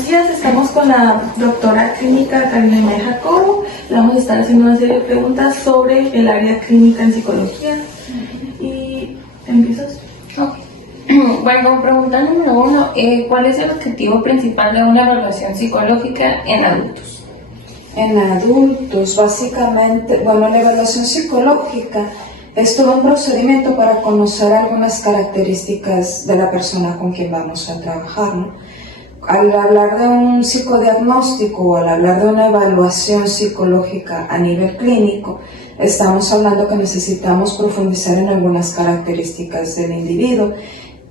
buenos días. Estamos con la doctora clínica Carolina Jacobo. Le vamos a estar haciendo una serie de preguntas sobre el área clínica en psicología. Y empiezas. Okay. Bueno, pregunta número 1, ¿cuál es el objetivo principal de una evaluación psicológica en adultos? En adultos, básicamente, bueno, la evaluación psicológica es todo un procedimiento para conocer algunas características de la persona con quien vamos a trabajar, ¿no? Al hablar de un psicodiagnóstico o al hablar de una evaluación psicológica a nivel clínico, estamos hablando que necesitamos profundizar en algunas características del individuo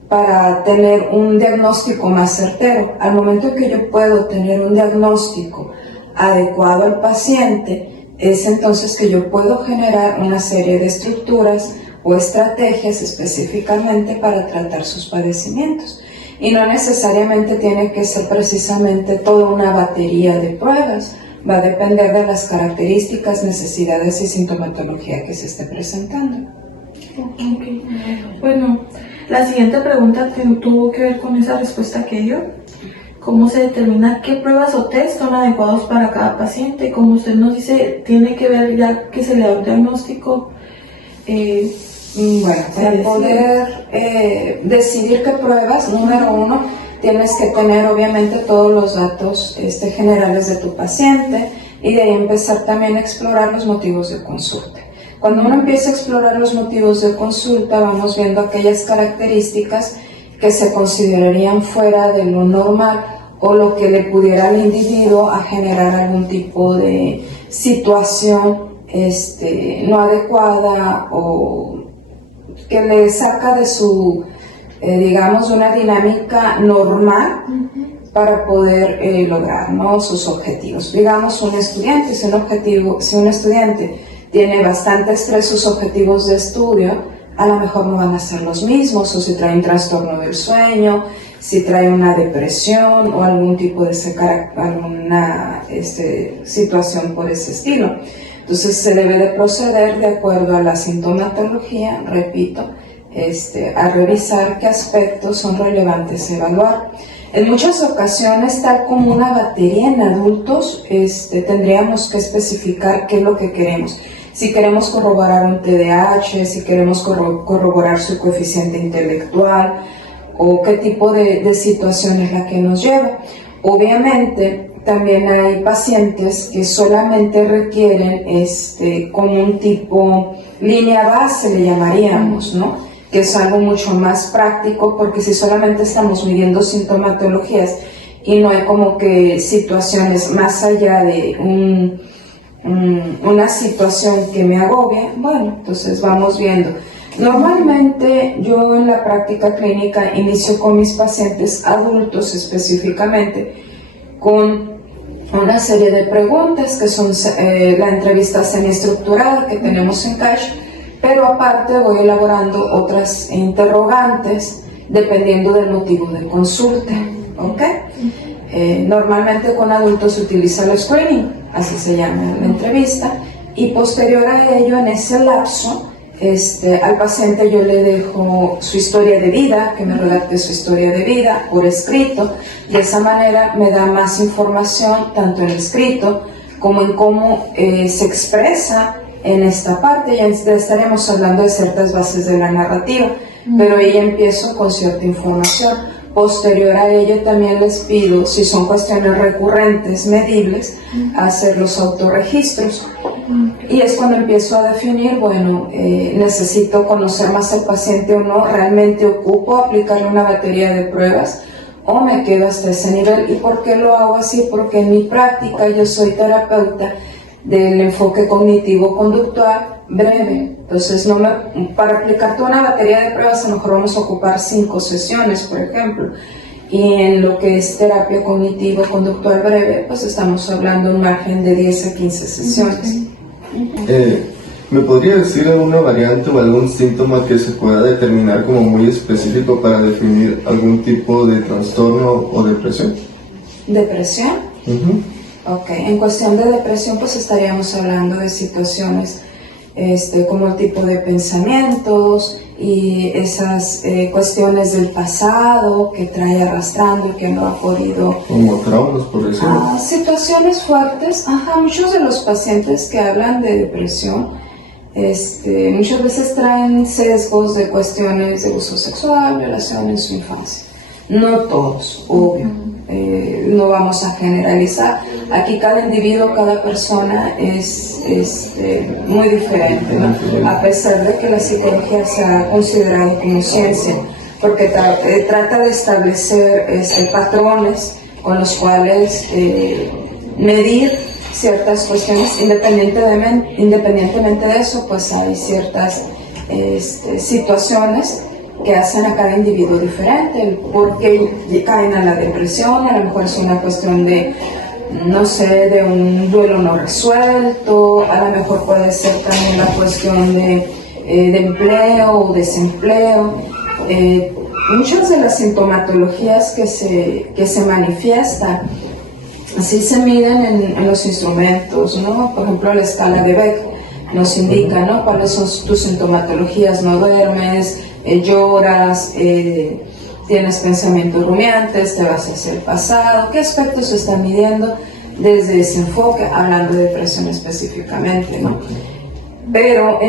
para tener un diagnóstico más certero. Al momento que yo puedo tener un diagnóstico adecuado al paciente, es entonces que yo puedo generar una serie de estructuras o estrategias específicamente para tratar sus padecimientos. Y no necesariamente tiene que ser precisamente toda una batería de pruebas, va a depender de las características, necesidades y sintomatología que se esté presentando. Okay. Bueno, la siguiente pregunta tuvo que ver con esa respuesta que dio. ¿Cómo se determina qué pruebas o test son adecuados para cada paciente? Como usted nos dice, tiene que ver ya que se le da un diagnóstico. Bueno, para poder decidir qué pruebas, número 1, tienes que tener obviamente todos los datos generales de tu paciente y de ahí empezar también a explorar los motivos de consulta. Cuando uno empieza a explorar los motivos de consulta, vamos viendo aquellas características que se considerarían fuera de lo normal o lo que le pudiera al individuo a generar algún tipo de situación no adecuada o que le saca de su, digamos, una dinámica normal para poder lograr, ¿no?, sus objetivos. Digamos, un estudiante, si un estudiante tiene bastante estrés, sus objetivos de estudio a lo mejor no van a ser los mismos, o si trae un trastorno del sueño, si trae una depresión o algún tipo de alguna situación por ese estilo. Entonces se debe de proceder de acuerdo a la sintomatología, repito, a revisar qué aspectos son relevantes a evaluar. En muchas ocasiones, tal como una batería en adultos, tendríamos que especificar qué es lo que queremos. Si queremos corroborar un TDAH, si queremos corroborar su coeficiente intelectual o qué tipo de situación es la que nos lleva. Obviamente, también hay pacientes que solamente requieren como un tipo línea base, le llamaríamos, ¿no?, que es algo mucho más práctico, porque si solamente estamos midiendo sintomatologías y no hay como que situaciones más allá de una situación que me agobie, bueno, entonces vamos viendo. Normalmente yo en la práctica clínica inicio con mis pacientes adultos específicamente con una serie de preguntas que son la entrevista semiestructurada que tenemos en Cash, pero aparte voy elaborando otras interrogantes dependiendo del motivo de consulta, ¿ok? Normalmente con adultos se utiliza el screening, así se llama la entrevista, y posterior a ello, en ese lapso, al paciente yo le dejo su historia de vida, que me redacte su historia de vida por escrito. De esa manera me da más información tanto en el escrito como en cómo se expresa en esta parte. Ya estaremos hablando de ciertas bases de la narrativa, pero ahí empiezo con cierta información. Posterior a ello también les pido, si son cuestiones recurrentes, medibles, hacer los autorregistros. Y es cuando empiezo a definir, bueno, necesito conocer más al paciente o no, realmente ocupo aplicarle una batería de pruebas o me quedo hasta ese nivel. ¿Y por qué lo hago así? Porque en mi práctica yo soy terapeuta del enfoque cognitivo-conductual breve. Entonces, para aplicar toda una batería de pruebas, a lo mejor vamos a ocupar 5 sesiones, por ejemplo. Y en lo que es terapia cognitivo-conductual breve, pues estamos hablando de un margen de 10 a 15 sesiones. ¿Me podría decir alguna variante o algún síntoma que se pueda determinar como muy específico para definir algún tipo de trastorno o depresión? ¿Depresión? Ok, en cuestión de depresión pues estaríamos hablando de situaciones como el tipo de pensamientos y esas cuestiones del pasado que trae arrastrando y que no ha podido... Como traumas, por decirlo. Situaciones fuertes. Muchos de los pacientes que hablan de depresión muchas veces traen sesgos de cuestiones de abuso sexual, violación en su infancia. No todos, obvio. No vamos a generalizar. Aquí cada individuo, cada persona es muy diferente, ¿no? A pesar de que la psicología se ha considerado como ciencia, porque trata de establecer patrones con los cuales medir ciertas cuestiones. Independientemente de eso, pues hay ciertas situaciones que hacen a cada individuo diferente, porque caen a la depresión. A lo mejor es una cuestión de, no sé, de un duelo no resuelto, a lo mejor puede ser también la cuestión de empleo o desempleo. Muchas de las sintomatologías que se manifiestan, así se miden en los instrumentos, ¿no? Por ejemplo, la escala de Beck nos indica, ¿no?, cuáles son tus sintomatologías. No duermes, lloras, tienes pensamientos rumiantes, te vas hacia el pasado. ¿Qué aspectos se están midiendo desde ese enfoque, hablando de depresión específicamente, ¿no? Pero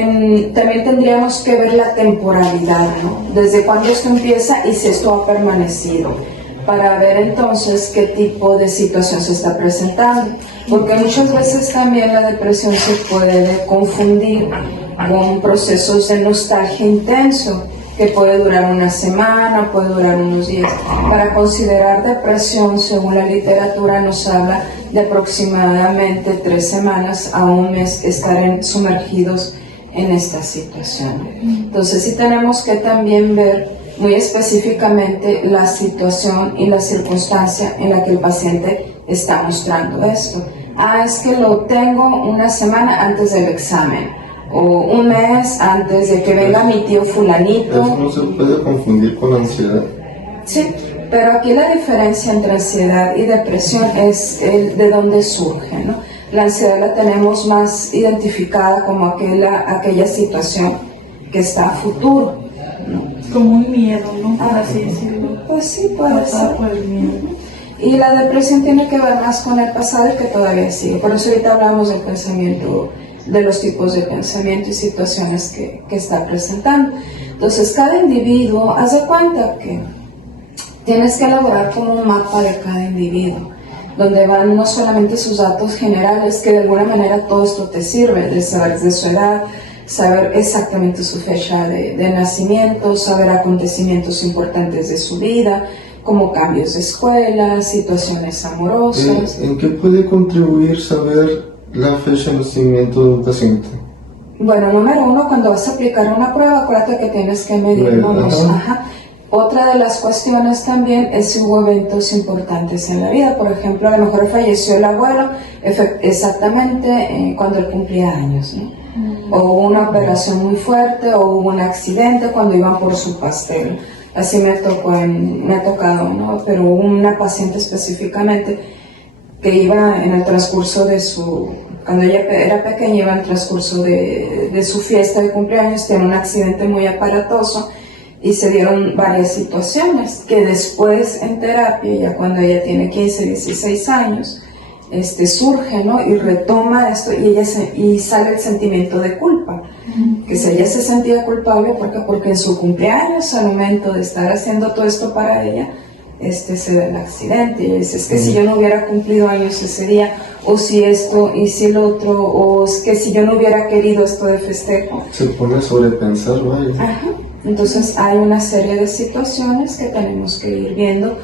también tendríamos que ver la temporalidad, ¿no? Desde cuándo esto empieza y si esto ha permanecido, para ver entonces qué tipo de situación se está presentando, porque muchas veces también la depresión se puede confundir con procesos de nostalgia intenso, que puede durar una semana, puede durar unos días. Para considerar depresión, según la literatura, nos habla de aproximadamente 3 semanas a un mes estar sumergidos en esta situación. Entonces sí tenemos que también ver muy específicamente la situación y la circunstancia en la que el paciente está mostrando esto. Es que lo tengo una semana antes del examen, o un mes antes de que venga mi tío fulanito. ¿Eso no se puede confundir con ansiedad? Sí, pero aquí la diferencia entre ansiedad y depresión es de dónde surge, ¿no? La ansiedad la tenemos más identificada como aquella situación que está a futuro, ¿no? Como un miedo, ¿no? Por así decirlo. Pues sí, puede ser. Por el miedo. Y la depresión tiene que ver más con el pasado y que todavía sigue. Por eso ahorita hablamos del pensamiento, de los tipos de pensamiento y situaciones que está presentando. Entonces, cada individuo, haz de cuenta que tienes que elaborar como un mapa de cada individuo, donde van no solamente sus datos generales, que de alguna manera todo esto te sirve, de saber de su edad, saber exactamente su fecha de nacimiento, saber acontecimientos importantes de su vida, como cambios de escuela, situaciones amorosas. ¿En qué puede contribuir saber la fecha de nacimiento de un paciente? Bueno, número 1, cuando vas a aplicar una prueba, acuérdate que tienes que medir los... Otra de las cuestiones también es si hubo eventos importantes en la vida. Por ejemplo, a lo mejor falleció el abuelo exactamente cuando él cumplía años, ¿no? O hubo una operación muy fuerte, o hubo un accidente cuando iban por su pastel. Así me ha tocado, ¿no? Pero hubo una paciente específicamente que iba en el transcurso de cuando ella era pequeña, iba en el transcurso de su fiesta de cumpleaños, tiene un accidente muy aparatoso y se dieron varias situaciones que después en terapia, ya cuando ella tiene 15, 16 años, surge, ¿no? Y retoma esto y sale el sentimiento de culpa. Que si ella se sentía culpable, porque en su cumpleaños, al momento de estar haciendo todo esto para ella, se da el accidente. Y dice, es que si yo no hubiera cumplido años ese día, o si esto, y si el otro, o es que si yo no hubiera querido esto de festejo. Se pone a sobrepensar, ¿vale? Entonces hay una serie de situaciones que tenemos que ir viendo.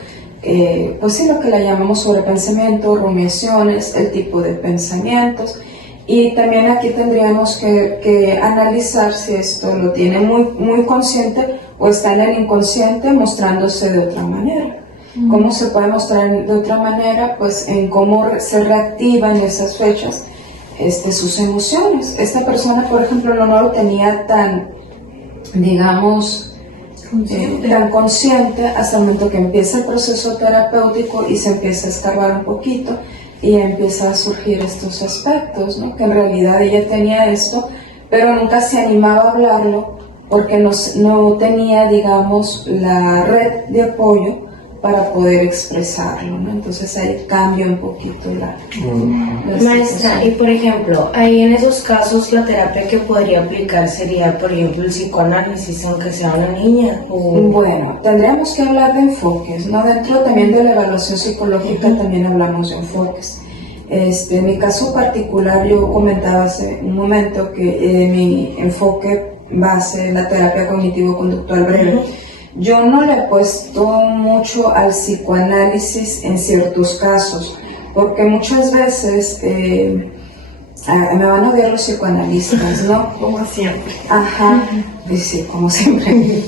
Pues sí, lo que le llamamos sobrepensamiento, rumiaciones, el tipo de pensamientos. Y también aquí tendríamos que analizar si esto lo tiene muy, muy consciente o está en el inconsciente mostrándose de otra manera. ¿Cómo se puede mostrar de otra manera? Pues en cómo se reactiva en esas fechas sus emociones. Esta persona, por ejemplo, no lo tenía tan, digamos, tan consciente hasta el momento que empieza el proceso terapéutico y se empieza a escarbar un poquito y empieza a surgir estos aspectos, ¿no? Que en realidad ella tenía esto, pero nunca se animaba a hablarlo porque no tenía, digamos, la red de apoyo para poder expresarlo, ¿no? Entonces ahí cambia un poquito la Maestra, y por ejemplo, ahí en esos casos la terapia que podría aplicar sería, por ejemplo, el psicoanálisis, aunque sea una niña. Bueno, tendríamos que hablar de enfoques, ¿no? Dentro también de la evaluación psicológica también hablamos de enfoques. En mi caso particular, yo comentaba hace un momento que mi enfoque base en la terapia cognitivo-conductual breve. Yo no le he puesto mucho al psicoanálisis en ciertos casos, porque muchas veces me van a odiar los psicoanalistas, ¿no? Como siempre. Ajá, sí, como siempre.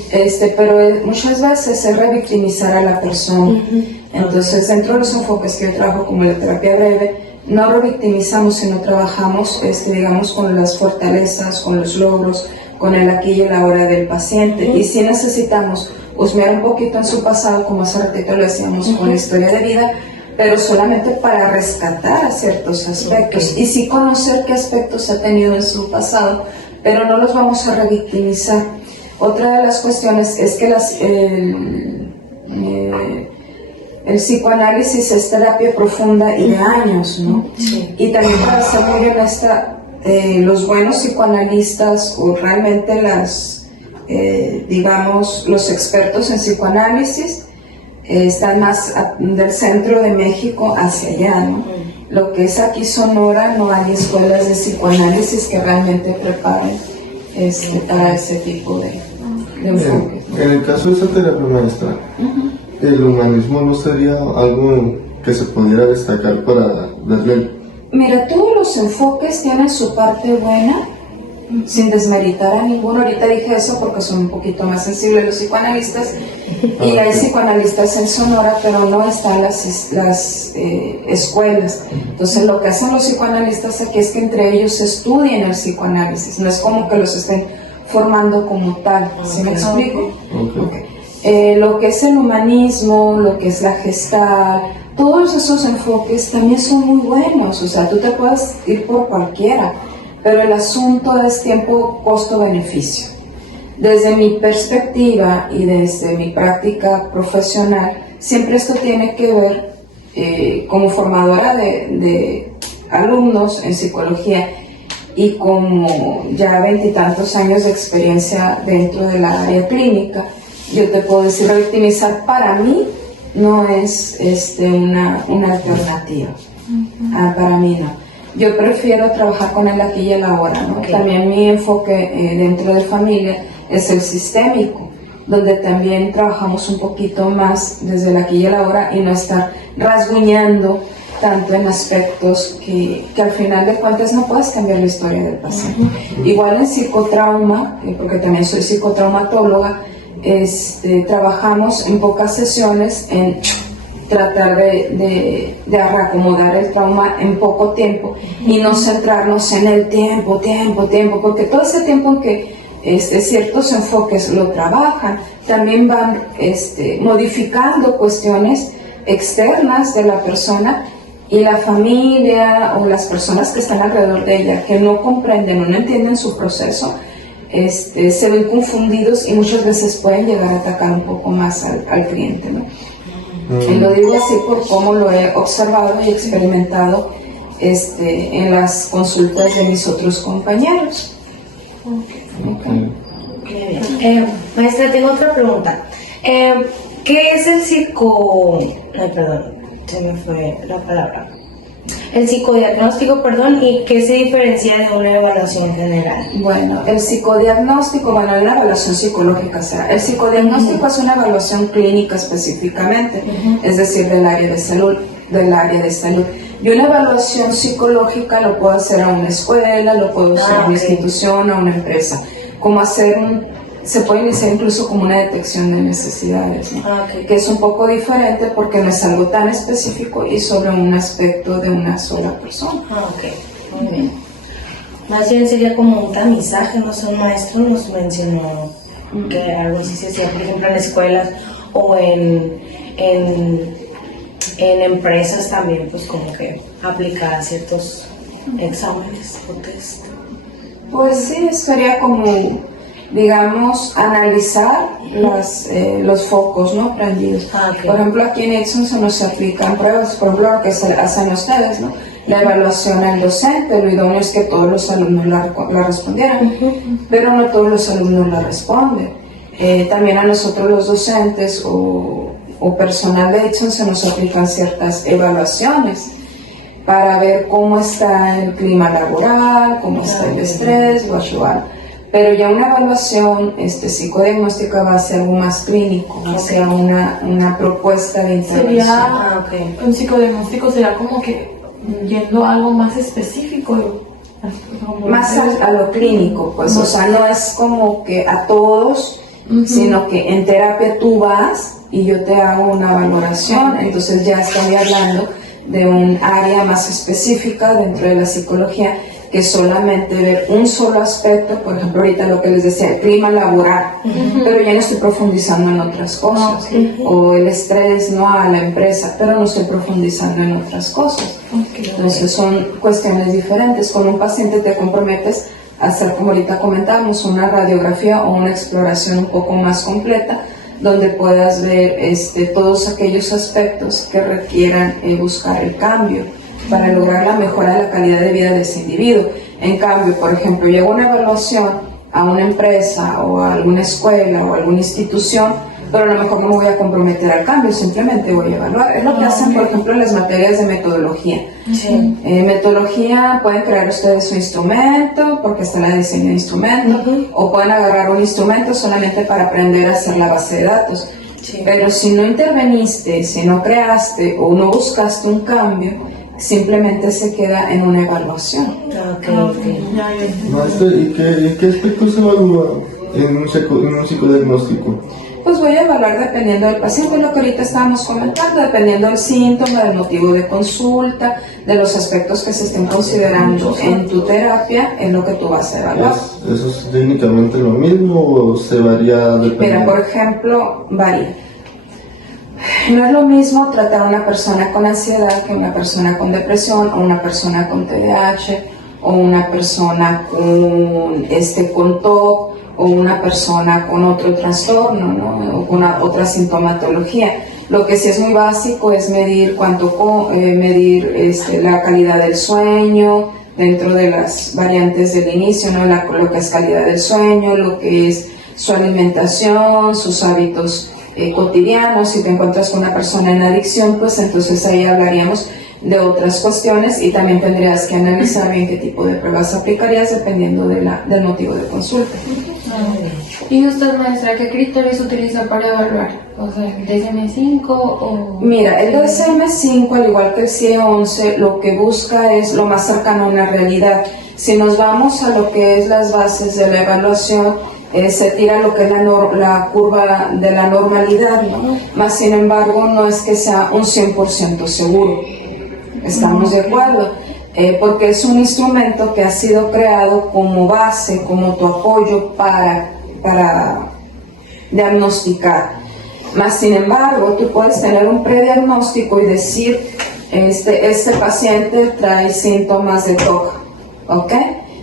Pero muchas veces es revictimizar a la persona. Entonces, dentro de los enfoques que yo trabajo, como la terapia breve, no revictimizamos, sino trabajamos, digamos, con las fortalezas, con los logros, con el aquí y el ahora del paciente. Y si necesitamos husmear un poquito en su pasado, como hace ratito lo decíamos, con la historia de vida, pero solamente para rescatar ciertos aspectos y sí conocer qué aspectos ha tenido en su pasado, pero no los vamos a revictimizar. Otra de las cuestiones es que el psicoanálisis es terapia profunda y de años, ¿no? Sí. Y también, para ser muy honesta, los buenos psicoanalistas o realmente digamos, los expertos en psicoanálisis están más del centro de México hacia allá, ¿no? Lo que es aquí Sonora, no hay escuelas de psicoanálisis que realmente preparen para ese tipo de enfoque. En el caso de esa terapia, maestra, ¿el humanismo no sería algo que se pudiera destacar para darle? Mira, todos los enfoques tienen su parte buena, sin desmeritar a ninguno. Ahorita dije eso porque son un poquito más sensibles los psicoanalistas, y hay psicoanalistas en Sonora, pero no están las escuelas. Entonces, lo que hacen los psicoanalistas aquí es que entre ellos estudien el psicoanálisis, no es como que los estén formando como tal. ¿Sí me explico? Okay. Lo que es el humanismo, lo que es la Gestalt, todos esos enfoques también son muy buenos. O sea, tú te puedes ir por cualquiera, pero el asunto es tiempo, costo, beneficio. Desde mi perspectiva y desde mi práctica profesional, siempre esto tiene que ver, como formadora de alumnos en psicología y como ya 20 y tantos años de experiencia dentro de la área clínica, yo te puedo decir, revictimizar para mí no es una alternativa. Para mí no. Yo prefiero trabajar con el aquí y el ahora, ¿no? Okay. También mi enfoque dentro de familia es el sistémico, donde también trabajamos un poquito más desde el aquí y el ahora y no estar rasguñando tanto en aspectos que al final de cuentas no puedes cambiar la historia del paciente. Igual en psicotrauma, porque también soy psicotraumatóloga, trabajamos en pocas sesiones en tratar de reacomodar el trauma en poco tiempo y no centrarnos en el tiempo, porque todo ese tiempo en que ciertos enfoques lo trabajan, también van modificando cuestiones externas de la persona, y la familia o las personas que están alrededor de ella, que no comprenden o no entienden su proceso, se ven confundidos y muchas veces pueden llegar a atacar un poco más al cliente, ¿no? Y lo digo así por cómo lo he observado y experimentado en las consultas de mis otros compañeros. Maestra, tengo otra pregunta. ¿Qué es el se me fue la palabra. El psicodiagnóstico, ¿y qué se diferencia de una evaluación general? Bueno, el psicodiagnóstico, es una evaluación psicológica, o sea, el psicodiagnóstico es una evaluación clínica específicamente, es decir, del área de salud. Y una evaluación psicológica lo puedo hacer a una escuela, lo puedo hacer a una institución, a una empresa, como se puede iniciar incluso como una detección de necesidades, ¿no? Que es un poco diferente porque no es algo tan específico y sobre un aspecto de una sola persona. Muy bien. Más bien sería como un tamizaje, no sé, un maestro nos mencionó que algo así se hacía, por ejemplo, en escuelas o en empresas también, pues como que aplicar ciertos exámenes o test. Pues sí, sería como, digamos, analizar los focos, ¿no? Prendidos. Ok. Por ejemplo, aquí en Edson se nos aplican pruebas, por ejemplo, lo que se hacen ustedes, ¿no? La evaluación al docente, lo idóneo es que todos los alumnos la respondieran, pero no todos los alumnos la responden. También a nosotros los docentes o personal de Edson se nos aplican ciertas evaluaciones para ver cómo está el clima laboral, cómo está el estrés, lo ayudar. Pero ya una evaluación psicodiagnóstica va a ser algo más clínico, va a ser una propuesta de intervención. Sería, un psicodiagnóstico sería como que yendo a algo más específico. Más a lo clínico, pues, o sea, no es como que a todos, sino que en terapia tú vas y yo te hago una valoración, entonces ya estoy hablando de un área más específica dentro de la psicología que solamente ver un solo aspecto, por ejemplo ahorita lo que les decía, el clima laboral, pero ya no estoy profundizando en otras cosas, o el estrés, ¿no? A la empresa, pero no estoy profundizando en otras cosas. Entonces son cuestiones diferentes. Con un paciente te comprometes a hacer, como ahorita comentábamos, una radiografía o una exploración un poco más completa, donde puedas ver todos aquellos aspectos que requieran buscar el cambio para lograr la mejora de la calidad de vida de ese individuo. En cambio, por ejemplo, llego a una evaluación a una empresa o a alguna escuela o a alguna institución, pero a lo mejor no me voy a comprometer al cambio, simplemente voy a evaluar. Es lo que hacen, por ejemplo, en las materias de metodología. Metodología, pueden crear ustedes su instrumento, porque está la diseño de instrumento, o pueden agarrar un instrumento solamente para aprender a hacer la base de datos. Pero si no interveniste, si no creaste o no buscaste un cambio, simplemente se queda en una evaluación. Maestra, ¿y qué aspectos se evalúa en un psicodiagnóstico? Pues voy a evaluar dependiendo del paciente, lo que ahorita estábamos comentando, dependiendo del síntoma, del motivo de consulta, de los aspectos que se estén considerando en tu terapia, es lo que tú vas a evaluar. ¿Eso es técnicamente lo mismo o se varía dependiendo? Mira, por ejemplo, varía. No es lo mismo tratar a una persona con ansiedad que una persona con depresión, o una persona con TDAH, o una persona con TOC, o una persona con otro trastorno, ¿no? O con otra sintomatología. Lo que sí es muy básico es medir la calidad del sueño dentro de las variantes del inicio, ¿no? Lo que es calidad del sueño, lo que es su alimentación, sus hábitos cotidianos. Si te encuentras con una persona en adicción, pues entonces ahí hablaríamos de otras cuestiones y también tendrías que analizar bien qué tipo de pruebas aplicarías dependiendo del motivo de consulta. ¿Y usted, maestra, qué criterios utiliza para evaluar? O sea, ¿el DSM-5 o...? Mira, el DSM-5, al igual que el CIE-11, lo que busca es lo más cercano a una realidad. Si nos vamos a lo que es las bases de la evaluación, se tira lo que es la curva de la normalidad, ¿no? Más sin embargo, no es que sea un 100% seguro. ¿Estamos de acuerdo? Porque es un instrumento que ha sido creado como base, como tu apoyo para diagnosticar. Más sin embargo, tú puedes tener un prediagnóstico y decir, este paciente trae síntomas de TOC, ¿ok?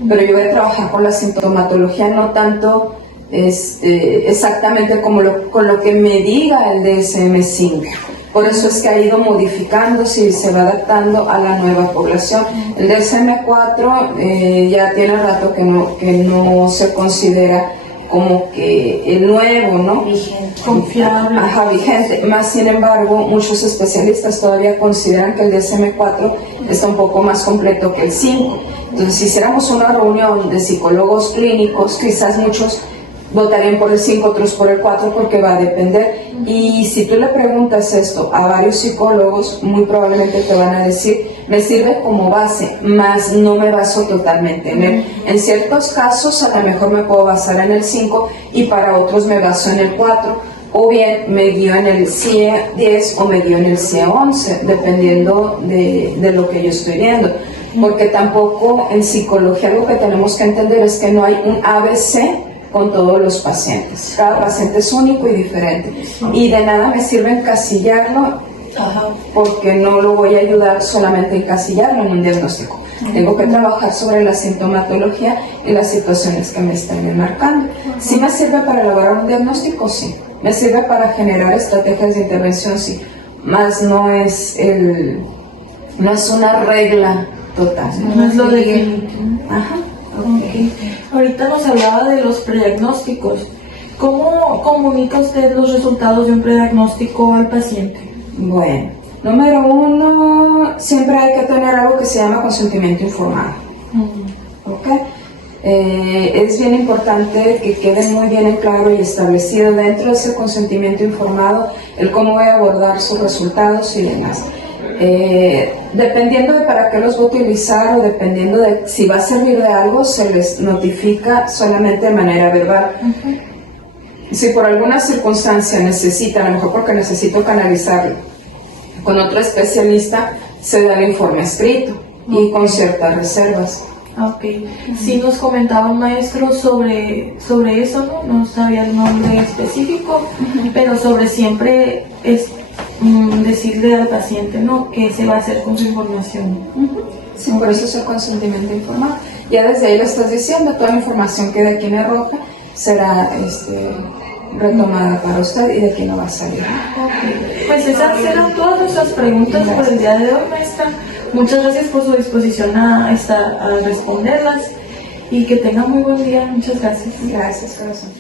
Pero yo voy a trabajar con la sintomatología, no tanto exactamente con lo que me diga el DSM-5. Por eso es que ha ido modificándose y se va adaptando a la nueva población. El DSM-4 ya tiene rato que no se considera como que el nuevo, ¿no? Vigente. Confiable. Ajá, vigente. Más sin embargo, muchos especialistas todavía consideran que el DSM-4 está un poco más completo que el 5. Entonces, si hiciéramos una reunión de psicólogos clínicos, quizás muchos votarían por el 5, otros por el 4, porque va a depender. Y si tú le preguntas esto a varios psicólogos, muy probablemente te van a decir, me sirve como base, más no me baso totalmente en él. En ciertos casos a lo mejor me puedo basar en el 5 y para otros me baso en el 4, o bien me guío en el CIE 10 o me guío en el CIE 11, dependiendo de lo que yo estoy viendo. Porque tampoco en psicología lo que tenemos que entender es que no hay un ABC con todos los pacientes. Cada paciente es único y diferente. Y de nada me sirve encasillarlo, porque no lo voy a ayudar solamente a encasillarlo en un diagnóstico. Tengo que trabajar sobre la sintomatología y las situaciones que me están enmarcando. ¿Sí me sirve para elaborar un diagnóstico? Sí. ¿Me sirve para generar estrategias de intervención? Sí. Más no es una regla total. No es lo definitivo. Ajá. Ok. Ahorita nos hablaba de los prediagnósticos. ¿Cómo comunica usted los resultados de un prediagnóstico al paciente? Bueno, número 1, siempre hay que tener algo que se llama consentimiento informado. ¿Ok? Es bien importante que quede muy bien en claro y establecido dentro de ese consentimiento informado el cómo voy a abordar sus resultados y demás. Dependiendo de para qué los voy a utilizar o dependiendo de si va a servir de algo, se les notifica solamente de manera verbal. Si por alguna circunstancia necesitan, a lo mejor porque necesito canalizarlo con otro especialista, se da el informe escrito y con ciertas reservas. Ok. Sí nos comentaba un maestro sobre eso, ¿no? No sabía el nombre específico, pero sobre siempre es decirle al paciente, ¿no?, qué se va a hacer con su información. Sí, por eso es el consentimiento informado. Ya desde ahí lo estás diciendo, toda la información que de aquí me arroja será retomada para usted y de aquí no va a salir. Ok. Pues esas eran todas nuestras preguntas por el día de hoy, maestra. Muchas gracias por su disposición a responderlas y que tenga muy buen día. Muchas gracias. Gracias, corazón.